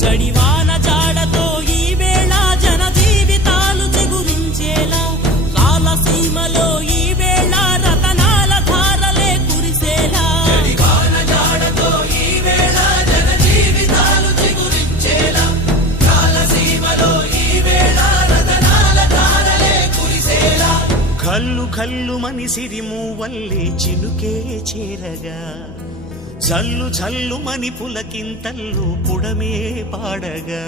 జడివాన జాడతో ఈ వేళ జన జీవితాలు చిగురించేలా రాలసీమలో ఈ వేళ రతనాల ధారలే కురిసేలా జడివాన జాడతో ఈ వేళ జన జీవితాలు చిగురించేలా రాలసీమలో ఈ వేళ రతనాల ధారలే కురిసేలా కల్లు కల్లు మని సిరిమూవల్లే చినుకే చేరగా జల్లు జల్లు మని పులకింతల్లు పుడమే పాడగా